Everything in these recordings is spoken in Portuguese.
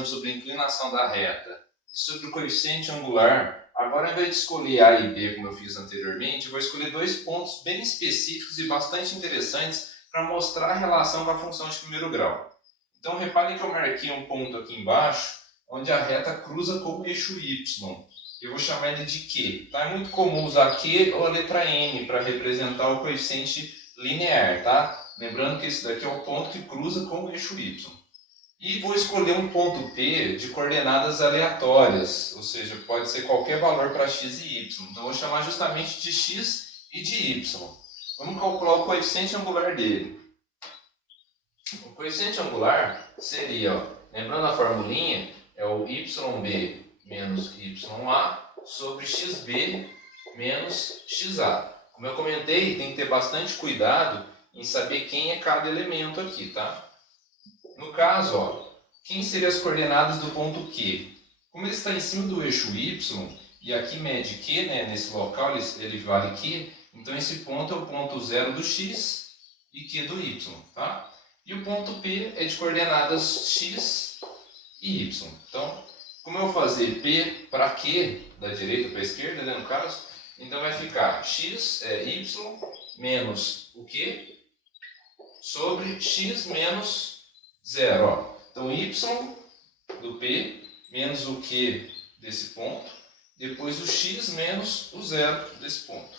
conversando sobre a inclinação da reta e sobre o coeficiente angular, agora ao invés de escolher A e B como eu fiz anteriormente, eu vou escolher dois pontos bem específicos e bastante interessantes para mostrar a relação com a função de primeiro grau. Então reparem que eu marquei um ponto aqui embaixo, onde a reta cruza com o eixo Y. Eu vou chamar ele de Q. Tá? É muito comum usar Q ou a letra N para representar o coeficiente linear. Tá? Lembrando que esse daqui é o ponto que cruza com o eixo Y. E vou escolher um ponto P de coordenadas aleatórias, ou seja, pode ser qualquer valor para x e y. Então vou chamar justamente de x e de y. Vamos calcular o coeficiente angular dele. O coeficiente angular seria, ó, lembrando a formulinha, é o yb menos ya sobre xb menos xa. Como eu comentei, tem que ter bastante cuidado em saber quem é cada elemento aqui, tá? No caso, ó, quem seriam as coordenadas do ponto Q? Como ele está em cima do eixo Y, e aqui mede Q, né, nesse local ele vale Q, então esse ponto é o ponto 0 do x e Q do y. Tá? E o ponto P é de coordenadas x e y. Então, como eu vou fazer P para Q, da direita para a esquerda, né, no caso, então vai ficar x é y menos o Q sobre x menos 0. Ó. Então, y do P menos o Q desse ponto, depois o x menos o 0 desse ponto.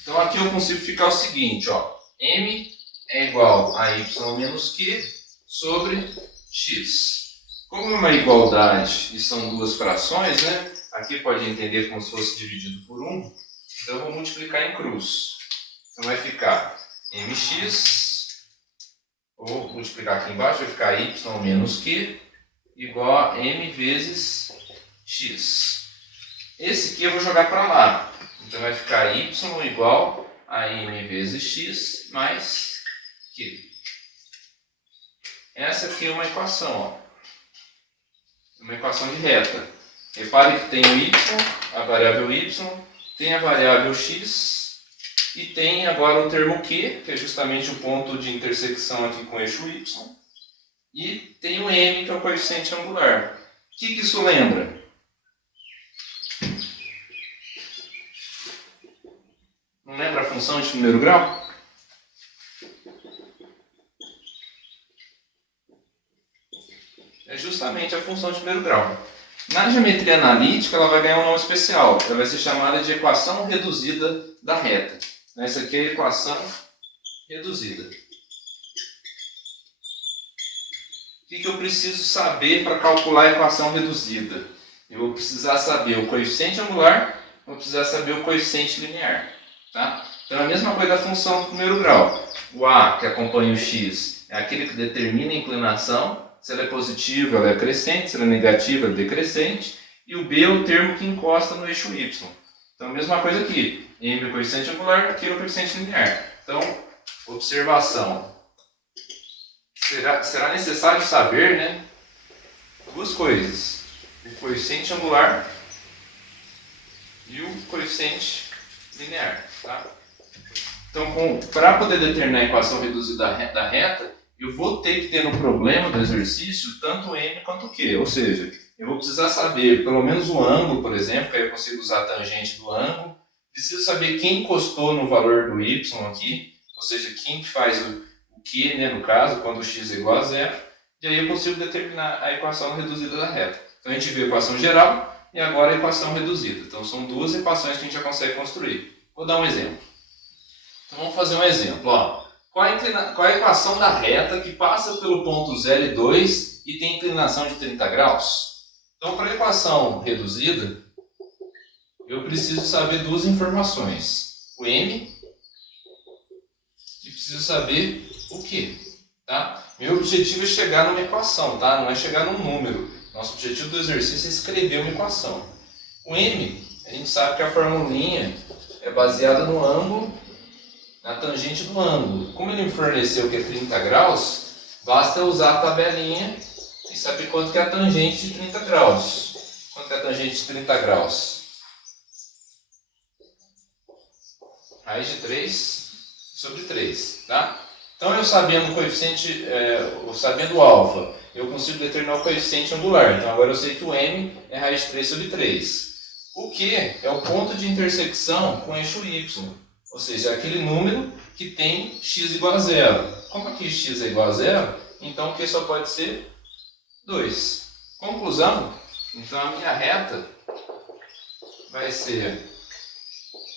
Então, aqui eu consigo ficar o seguinte, ó, m é igual a y menos q sobre x. Como é uma igualdade e são duas frações, né? Aqui pode entender como se fosse dividido por 1, então eu vou multiplicar em cruz. Então vai ficar mx, vou multiplicar aqui embaixo, vai ficar y menos q igual a m vezes x. Esse aqui eu vou jogar para lá. Então vai ficar y igual a m vezes x mais q. Essa aqui é uma equação, ó. Uma equação de reta. Repare que tem o y, a variável y, tem a variável x e tem agora o termo q, que é justamente o ponto de intersecção aqui com o eixo y, e tem o m, que é o coeficiente angular. O que isso lembra? Não lembra a função de primeiro grau? É justamente a função de primeiro grau. Na geometria analítica, ela vai ganhar um nome especial. Ela vai ser chamada de equação reduzida da reta. Essa aqui é a equação reduzida. O que eu preciso saber para calcular a equação reduzida? Eu vou precisar saber o coeficiente angular, vou precisar saber o coeficiente linear. Tá? Então é a mesma coisa da função do primeiro grau. O A, que acompanha o x, é aquele que determina a inclinação. Se ela é positiva, ela é crescente. Se ela é negativa, ela é decrescente. E o B é o termo que encosta no eixo y. Então a mesma coisa aqui. M é o coeficiente angular, Q é o coeficiente linear. Então, observação. Será necessário saber, né, duas coisas. O coeficiente angular e o coeficiente linear. Tá? Então, para poder determinar a equação reduzida da reta, eu vou ter que ter no problema do exercício tanto M quanto Q. Ou seja, eu vou precisar saber pelo menos o ângulo, por exemplo, que aí eu consigo usar a tangente do ângulo. Preciso saber quem encostou no valor do y aqui, ou seja, quem que faz o Q, né, no caso, quando o x é igual a 0. E aí eu consigo determinar a equação reduzida da reta. Então a gente viu a equação geral e agora a equação reduzida. Então são duas equações que a gente já consegue construir. Vou dar um exemplo. Então vamos fazer um exemplo. Ó. Qual é a equação da reta que passa pelo ponto 0 e 2 e tem inclinação de 30 graus? Então, para a equação reduzida, eu preciso saber duas informações. O m e preciso saber o q. Tá? Meu objetivo é chegar numa equação, tá? Não é chegar num número. Nosso objetivo do exercício é escrever uma equação. O m, a gente sabe que a formulinha é baseada no ângulo, na tangente do ângulo. Como ele me forneceu que é 30 graus, basta usar a tabelinha e saber quanto que é a tangente de 30 graus. Quanto que é a tangente de 30 graus? Raiz de 3 sobre 3. Tá? Então, eu sabendo o coeficiente, sabendo o alfa, eu consigo determinar o coeficiente angular. Então, agora eu sei que o m é raiz de 3 sobre 3. O Q é o ponto de intersecção com o eixo y, ou seja, é aquele número que tem x igual a zero. Como aqui x é igual a zero, então o Q só pode ser 2. Conclusão, então a minha reta vai ser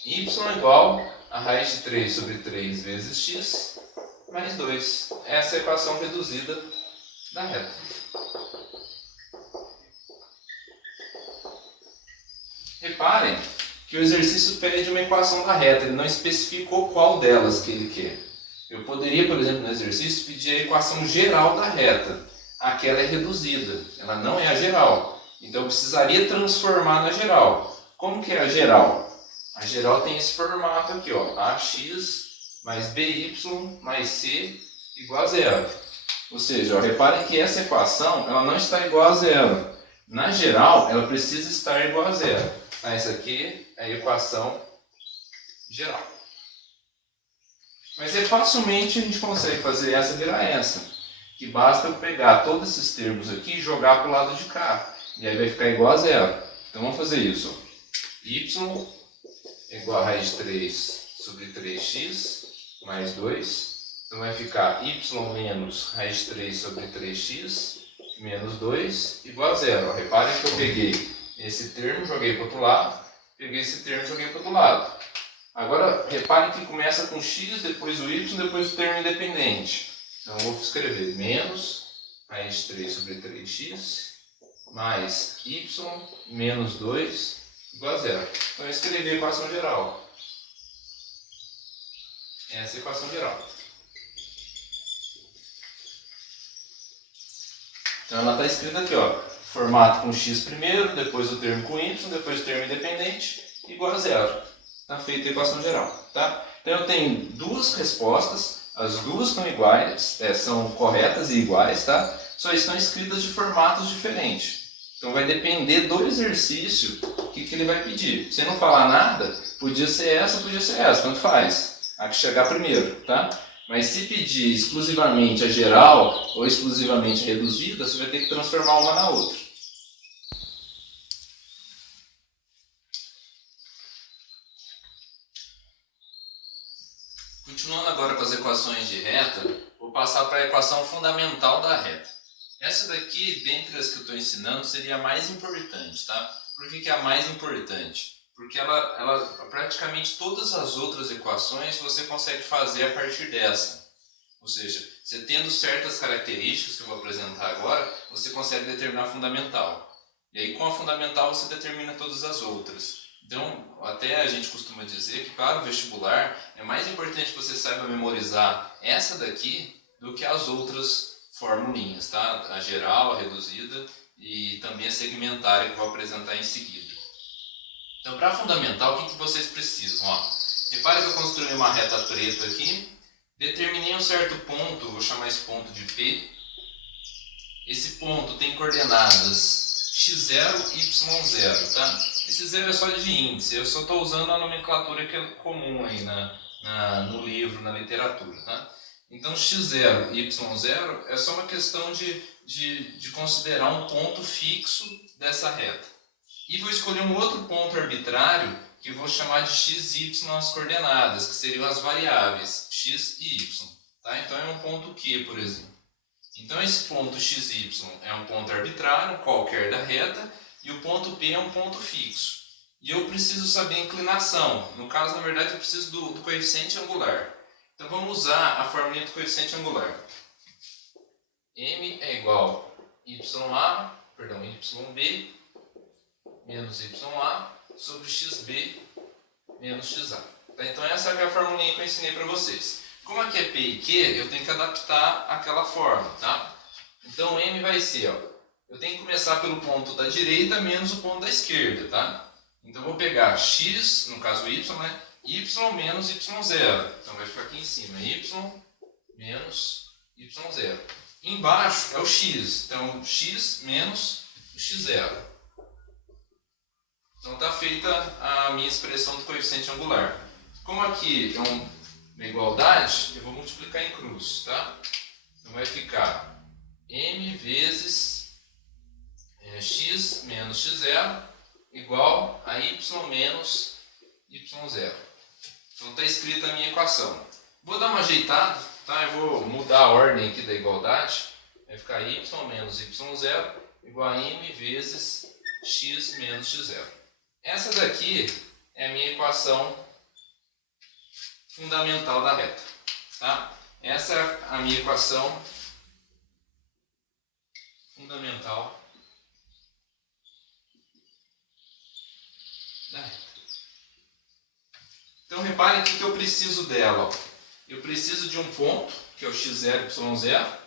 y igual a raiz de 3 sobre 3 vezes x mais 2. Essa é a equação reduzida da reta. Reparem que o exercício pede uma equação da reta, ele não especificou qual delas que ele quer. Eu poderia, por exemplo, no exercício, pedir a equação geral da reta. Aquela é reduzida, ela não é a geral. Então eu precisaria transformar na geral. Como que é a geral? A geral tem esse formato aqui, ó, ax mais by mais c igual a zero. Ou seja, ó, reparem que essa equação ela não está igual a zero. Na geral, ela precisa estar igual a zero. Essa aqui é a equação geral. Mas facilmente a gente consegue fazer essa virar essa. Que basta eu pegar todos esses termos aqui e jogar para o lado de cá. E aí vai ficar igual a zero. Então vamos fazer isso. Y é igual a raiz de 3 sobre 3x mais 2. Então vai ficar y menos raiz de 3 sobre 3x menos 2 igual a zero. Reparem que eu peguei esse termo, joguei para o outro lado. Peguei esse termo, joguei para o outro lado. Agora, reparem que começa com x, depois o y, depois o termo independente. Então eu vou escrever menos raiz de 3 sobre 3x mais y menos 2 igual a zero. Então eu escrevi a equação geral. Essa é a equação geral. Então ela está escrita aqui, ó, formato com x primeiro, depois o termo com y, depois o termo independente, igual a zero. Está feita a equação geral. Tá? Então eu tenho duas respostas, as duas são iguais, são corretas e iguais, tá? Só estão escritas de formatos diferentes. Então vai depender do exercício que ele vai pedir. Se não falar nada, podia ser essa, tanto faz. A que chegar primeiro, tá? Mas se pedir exclusivamente a geral ou exclusivamente a reduzida, você vai ter que transformar uma na outra. Continuando agora com as equações de reta, vou passar para a equação fundamental da reta. Essa daqui, dentre as que eu estou ensinando, seria a mais importante, tá? Por que é a mais importante? Porque praticamente todas as outras equações você consegue fazer a partir dessa. Ou seja, você tendo certas características que eu vou apresentar agora, você consegue determinar a fundamental. E aí com a fundamental você determina todas as outras. Então, até a gente costuma dizer que para o vestibular é mais importante que você saiba memorizar essa daqui do que as outras formulinhas, tá? A geral, a reduzida e também a segmentária que eu vou apresentar em seguida. Então, para a fundamental, o que vocês precisam? Ó, repare que eu construí uma reta preta aqui, determinei um certo ponto, vou chamar esse ponto de P. Esse ponto tem coordenadas x0 e y0, tá? Esse zero é só de índice, eu só estou usando a nomenclatura que é comum aí no livro, na literatura, tá? Então x0 e y0 é só uma questão de considerar um ponto fixo dessa reta. E vou escolher um outro ponto arbitrário que eu vou chamar de x e y as coordenadas, que seriam as variáveis x e y. Tá? Então é um ponto Q, por exemplo. Então esse ponto x e y é um ponto arbitrário, qualquer da reta, e o ponto P é um ponto fixo. E eu preciso saber a inclinação. No caso, na verdade, eu preciso do coeficiente angular. Então vamos usar a formulinha do coeficiente angular. M é igual a YB menos YA sobre XB menos XA. Tá? Então essa é a formulinha que eu ensinei para vocês. Como aqui é P e Q, eu tenho que adaptar aquela forma. Tá? Então M vai ser, ó, eu tenho que começar pelo ponto da direita menos o ponto da esquerda. Tá? Então eu vou pegar X, no caso Y, né? Y menos Y0. Então vai ficar aqui em cima, Y menos Y0. Embaixo é o X, então X menos o X0. Então está feita a minha expressão do coeficiente angular. Como aqui na igualdade, eu vou multiplicar em cruz, tá? Então vai ficar m vezes x menos x0 igual a y menos y0. Então está escrita a minha equação. Vou dar uma ajeitada, tá? Eu vou mudar a ordem aqui da igualdade. Vai ficar y menos y0 igual a m vezes x menos x0. Essa daqui é a minha equação fundamental da reta, tá? Essa é a minha equação fundamental da reta. Então reparem aqui que eu preciso dela. Ó. Eu preciso de um ponto, que é o x0, y0,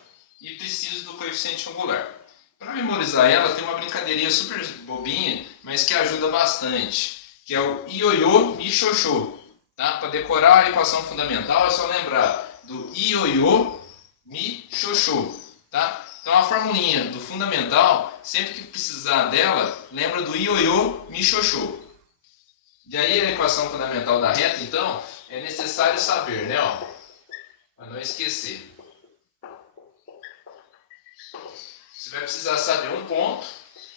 e preciso do coeficiente angular. Para memorizar ela, tem uma brincadeirinha super bobinha, mas que ajuda bastante, que é o ioiô mi xoxô. Tá? Para decorar a equação fundamental é só lembrar do ioiô mi xoxô. Tá? Então a formulinha do fundamental, sempre que precisar dela, lembra do ioiô mi xoxô. E aí a equação fundamental da reta, então, é necessário saber, né? Para não esquecer. Você vai precisar saber um ponto,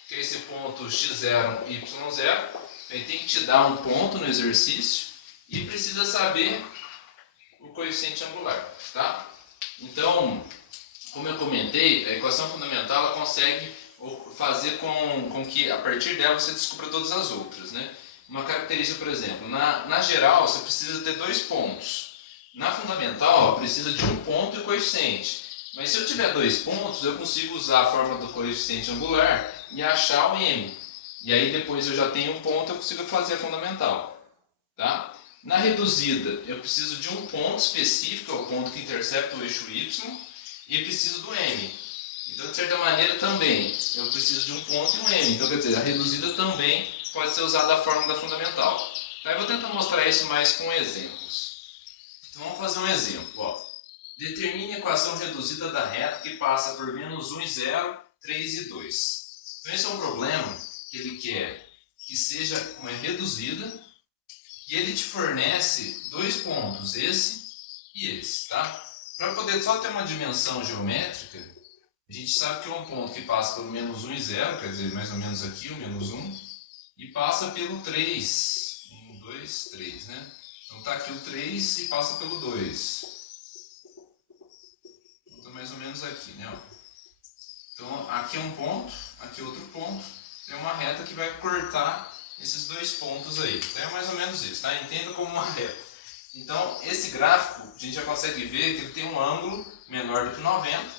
que é esse ponto x0, y0. Ele tem que te dar um ponto no exercício e precisa saber o coeficiente angular, tá? Então, como eu comentei, a equação fundamental ela consegue fazer com que a partir dela você descubra todas as outras, né? Uma característica, por exemplo, na geral você precisa ter 2 pontos. Na fundamental precisa de um ponto e coeficiente. Mas se eu tiver 2 pontos, eu consigo usar a fórmula do coeficiente angular e achar o m. E aí depois eu já tenho um ponto, eu consigo fazer a fundamental. Tá? Na reduzida, eu preciso de um ponto específico, é o ponto que intercepta o eixo y, e preciso do m. Então, de certa maneira, também eu preciso de um ponto e um m. Então, quer dizer, a reduzida também pode ser usada a fórmula da fundamental. Tá? Eu vou tentar mostrar isso mais com exemplos. Então, vamos fazer um exemplo. Ó. Determine a equação reduzida da reta que passa por menos 1 e 0, 3 e 2. Então, esse é um problema que ele quer que seja uma reduzida e ele te fornece 2 pontos, esse e esse. Tá? Para poder só ter uma dimensão geométrica, a gente sabe que é um ponto que passa pelo menos 1 e 0, quer dizer, mais ou menos aqui, o menos 1, e passa pelo 3. 1, 2, 3, né? Então está aqui o 3 e passa pelo 2. Mais ou menos aqui, né? Então aqui é um ponto, aqui é outro ponto, é uma reta que vai cortar esses 2 pontos aí. Então é mais ou menos isso, tá? Entenda como uma reta. Então esse gráfico a gente já consegue ver que ele tem um ângulo menor do que 90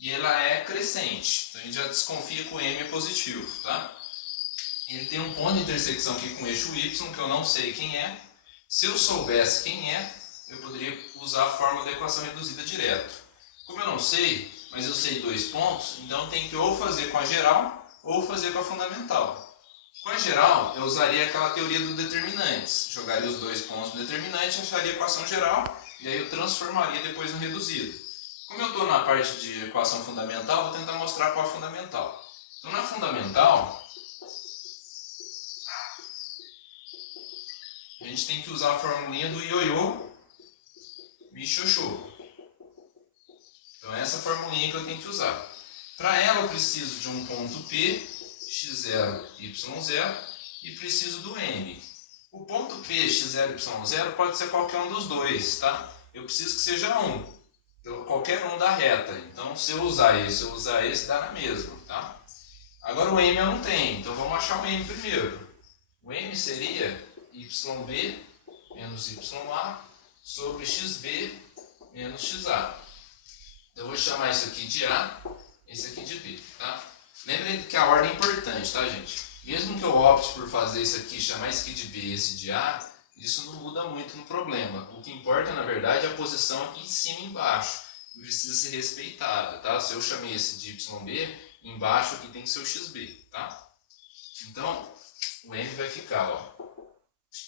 e ela é crescente. Então a gente já desconfia que o m é positivo, tá? Ele tem um ponto de intersecção aqui com o eixo y que eu não sei quem é. Se eu soubesse quem é, eu poderia usar a fórmula da equação reduzida direto. Como eu não sei, mas eu sei 2 pontos, então tem que ou fazer com a geral ou fazer com a fundamental. Com a geral, eu usaria aquela teoria dos determinantes. Jogaria os 2 pontos no determinante, acharia a equação geral e aí eu transformaria depois no reduzido. Como eu estou na parte de equação fundamental, vou tentar mostrar qual é a fundamental. Então na fundamental, a gente tem que usar a formulinha do ioiô mi xoxô. Então essa é a formulinha que eu tenho que usar. Para ela eu preciso de um ponto P, x0, y0 e preciso do m. O ponto P, x0, y0 pode ser qualquer um dos dois, tá? Eu preciso que seja um. Então, qualquer um da reta. Então se eu usar esse, dá na mesma, tá? Agora o m eu não tenho, então vamos achar o m primeiro. O m seria yb menos ya sobre xb menos xa. Eu vou chamar isso aqui de A, esse aqui de B, tá? Lembrem que a ordem é importante, tá, gente? Mesmo que eu opte por fazer isso aqui, chamar esse aqui de B e esse de A, isso não muda muito no problema. O que importa, na verdade, é a posição aqui em cima e embaixo. Precisa ser respeitada, tá? Se eu chamei esse de YB, embaixo aqui tem que ser o XB, tá? Então, o M vai ficar, ó,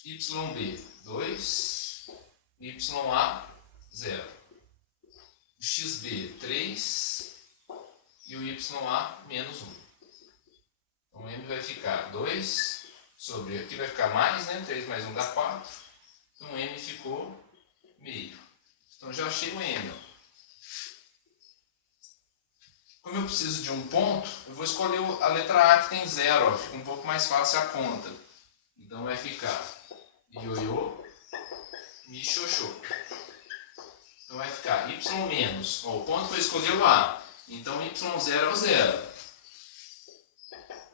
YB 2, YA 0. O XB 3 e o YA menos 1. Então o M vai ficar 2 sobre, aqui vai ficar mais, né? 3 mais 1 dá 4. Então o M ficou meio. Então já achei o M. Ó. Como eu preciso de um ponto, eu vou escolher a letra A que tem 0, ó, fica um pouco mais fácil a conta. Então vai ficar ioiô, mi, xoxô. Então vai ficar y menos, ó, o ponto que eu escolhi é o A, então y0 é o 0.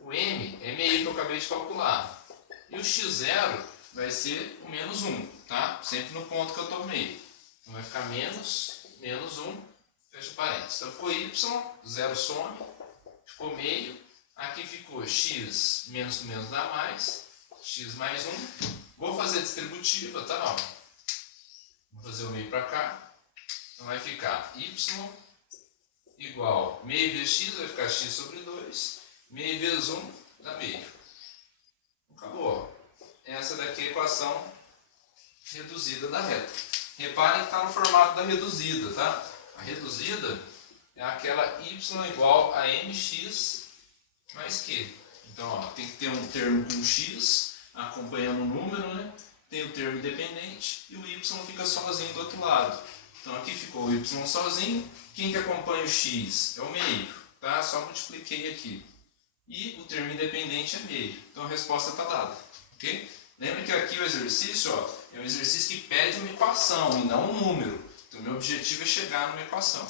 O M é meio que eu acabei de calcular. E o x0 vai ser o menos 1, tá? Sempre no ponto que eu estou meio. Então vai ficar menos 1, fecha parênteses. Então ficou y, 0 some, ficou meio. Aqui ficou x menos com menos dá mais, x mais 1. Vou fazer a distributiva, tá? Ó. Vou fazer o meio para cá. Então vai ficar y igual meio vezes x, vai ficar x sobre 2. Meio vezes 1 dá meio. Acabou. Essa daqui é a equação reduzida da reta. Reparem que está no formato da reduzida, tá? A reduzida é aquela y igual a mx mais q. Então, ó, tem que ter um termo com x acompanhando o número, né? Tem o termo independente e o y fica sozinho do outro lado. Então aqui ficou o y sozinho. Quem que acompanha o x? É o meio, tá? Só multipliquei aqui. E o termo independente é meio. Então a resposta está dada, ok? Lembra que aqui o exercício, ó, é um exercício que pede uma equação e não um número. Então, meu objetivo é chegar numa equação.